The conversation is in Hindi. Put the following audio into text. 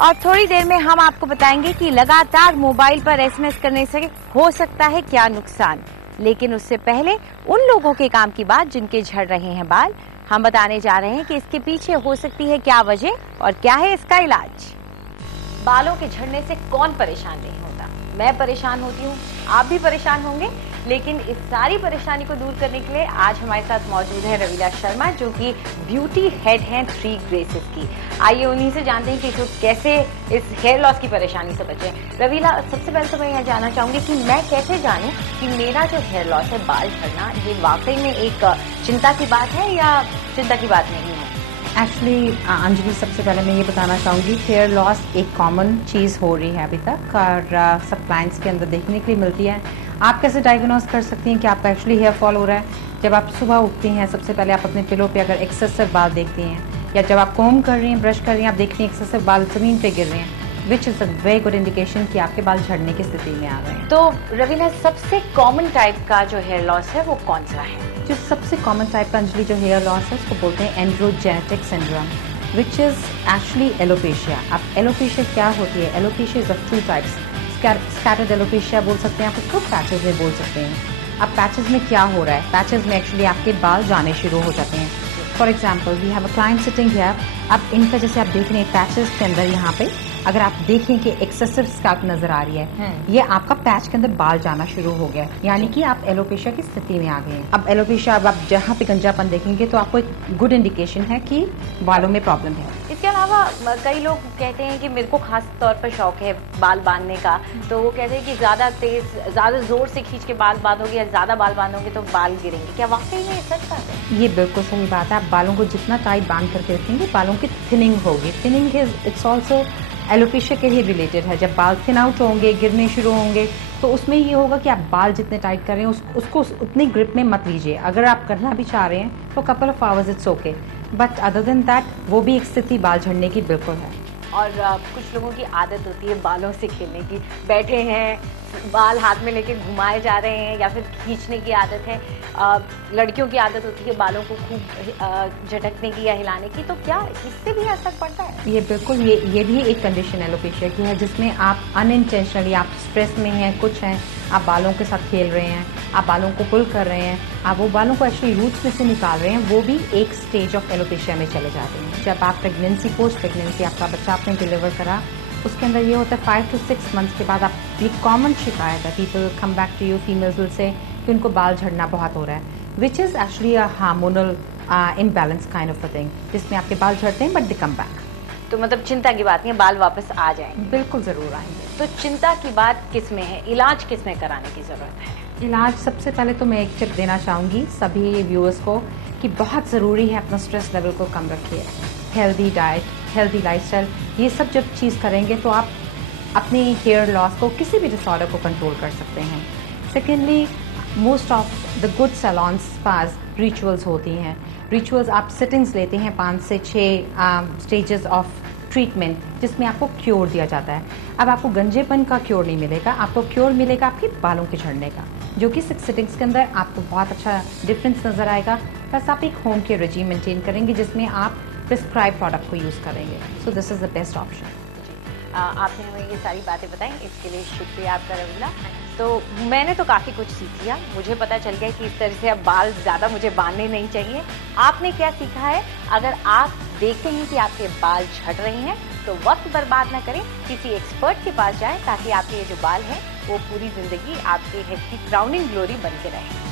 और थोड़ी देर में हम आपको बताएंगे कि लगातार मोबाइल पर एसएमएस करने से हो सकता है क्या नुकसान। लेकिन उससे पहले उन लोगों के काम की बात जिनके झड़ रहे हैं बाल, हम बताने जा रहे हैं कि इसके पीछे हो सकती है क्या वजह और क्या है इसका इलाज। बालों के झड़ने से कौन परेशान नहीं होता। मैं परेशान होती हूँ, आप भी परेशान होंगे। लेकिन इस सारी परेशानी को दूर करने के लिए आज हमारे साथ मौजूद है रवीला शर्मा, जो कि ब्यूटी हेड हैं थ्री ग्रेसेस की। आइए उन्हीं से जानते हैं कि कैसे इस हेयर लॉस की परेशानी से बचें। रवीला, सबसे पहले तो मैं यह जानना चाहूंगी कि मैं कैसे जानूं कि मेरा जो हेयर लॉस है, बाल झड़ना, ये वाकई में एक चिंता की बात है या चिंता की बात नहीं है। एक्चुअली अंजलि, सबसे पहले मैं ये बताना चाहूँगी, हेयर लॉस एक कॉमन चीज़ हो रही है अभी तक और सब क्लाइंट्स के अंदर देखने के लिए मिलती है। आप कैसे डायग्नोज कर सकती हैं कि आपका एक्चुअली हेयर फॉल हो रहा है? जब आप सुबह उठती हैं, सबसे पहले आप अपने पिलो पे अगर एक्सेसिव बाल देखती हैं, या जब आप कॉम्ब कर रही हैं, ब्रश कर रही हैं, आप देख रही हैं एक्सेसिव बाल ज़मीन पे गिर रहे हैं, which is a very good indication कि आपके बाल झड़ने की स्थिति में आ गए हैं। तो रवीला, सबसे कॉमन टाइप का जो हेयर लॉस है वो कौन सा है? जो सबसे कॉमन टाइप का अंजलि जो हेयर लॉस है, उसको बोलते हैं androgenetic syndrome, which is actually alopecia. अब एलोपेशिया क्या होती है? Alopecia is of two types. Scattered alopecia बोल सकते हैं आप उसको, पैचेज में बोल सकते हैं। अब पैचेज में क्या हो रहा है? पैचेज में एक्चुअली आपके बाल जाने शुरू हो जाते हैं। For example, we have a client sitting here. अब इनका जैसे आप देख रहे हैं पैचेज के अंदर, यहाँ पे अगर आप देखें कि एक्सेसिव स्कैल्प नजर आ रही है, ये आपका पैच के अंदर बाल जाना शुरू हो गया, यानी कि आप एलोपेशिया की स्थिति में आ गए हैं। अब एलोपेशिया, अब आप जहाँ पे गंजापन देखेंगे तो आपको एक गुड इंडिकेशन है कि बालों में प्रॉब्लम है। इसके अलावा कई लोग कहते हैं कि मेरे को खास तौर पर शौक है बाल बांधने का, तो वो कहते हैं कि ज्यादा तेज, ज्यादा जोर से खींच के बाल बांधोगे या ज्यादा बाल बांधोगे तो बाल गिरेंगे। क्या वाकई में सच बात है? ये बिल्कुल सही बात है। आप बालों को जितना टाइट बांध करके रखेंगे, बालों की थिनिंग होगी। थिनिंग इट्स ऑल्सो एलोपेशिया के ही रिलेटेड है। जब बाल थिन आउट होंगे, गिरने शुरू होंगे, तो उसमें ये होगा कि आप बाल जितने टाइट कर रहे हैं उसको उतनी ग्रिप में मत लीजिए। अगर आप करना भी चाह रहे हैं तो couple of hours it's okay, but other than that वो भी एक स्थिति बाल झड़ने की बिल्कुल है। और कुछ लोगों की आदत होती है बालों से खेलने की, बैठे हैं, बाल हाथ में लेके घुमाए जा रहे हैं, या फिर खींचने की आदत है। लड़कियों की आदत होती है बालों को खूब झटकने की या हिलाने की, तो क्या इससे भी असर पड़ता है? ये बिल्कुल, ये भी एक कंडीशन एलोपेशिया की है, जिसमें आप अनइंटेंशनली, आप स्ट्रेस में हैं, कुछ हैं, आप बालों के साथ खेल रहे हैं, आप बालों को पुल कर रहे हैं, आप वो बालों को एक्चुअली रूट्स में से निकाल रहे हैं, वो भी एक स्टेज ऑफ एलोपेशिया में चले जाते हैं। जब आप प्रेगनेंसी, पोस्ट प्रेगनेंसी आपका बच्चा आपने डिलीवर करा, उसके अंदर ये होता है 5 to 6 मंथ्स के बाद आप, ये कॉमन शिकायत है, people come back to you, females will say, कि उनको बाल झड़ना बहुत हो रहा है, which is actually a hormonal imbalance kind of a thing, जिसमें आपके बाल झड़ते हैं बट दे कम बैक। तो मतलब चिंता की बात नहीं है, बाल वापस आ जाएंगे? बिल्कुल ज़रूर आएंगे। तो चिंता की बात किस में है, इलाज किस में कराने की ज़रूरत है? इलाज, सबसे पहले तो मैं एक टिप देना चाहूँगी सभी व्यूअर्स को कि बहुत ज़रूरी है अपना स्ट्रेस लेवल को कम रखिए। हेल्दी डाइट, हेल्दी लाइफस्टाइल, ये सब जब चीज़ करेंगे तो आप अपने हेयर लॉस को, किसी भी डिसऑर्डर को कंट्रोल कर सकते हैं। Secondly, most of the good salons pass rituals होती हैं। रिचुअल्स, आप सिटिंग्स लेते हैं 5 से 6 स्टेजेस ऑफ ट्रीटमेंट, जिसमें आपको क्योर दिया जाता है। अब आपको गंजेपन का क्योर नहीं मिलेगा, आपको क्योर मिलेगा आपके बालों के झड़ने का, जो कि 6 सिटिंग्स के अंदर आपको बहुत अच्छा डिफरेंस नज़र आएगा। बस आप एक होम केयर रेजिम मेंटेन करेंगे, जिसमें आप प्रिस्क्राइब प्रोडक्ट को यूज़ करेंगे। So this is the best option. आपने हमें ये सारी बातें बताई, इसके लिए शुक्रिया आपका रवीला। तो मैंने तो काफ़ी कुछ सीख लिया, मुझे पता चल गया कि इस तरह से अब बाल ज़्यादा मुझे बांधने नहीं चाहिए। आपने क्या सीखा है? अगर आप देखते हैं कि आपके बाल झड़ रहे हैं तो वक्त बर्बाद ना करें, किसी एक्सपर्ट के पास जाएं, ताकि आपके ये जो बाल हैं वो पूरी ज़िंदगी आपके हेड की क्राउनिंग ग्लोरी बन के रहे।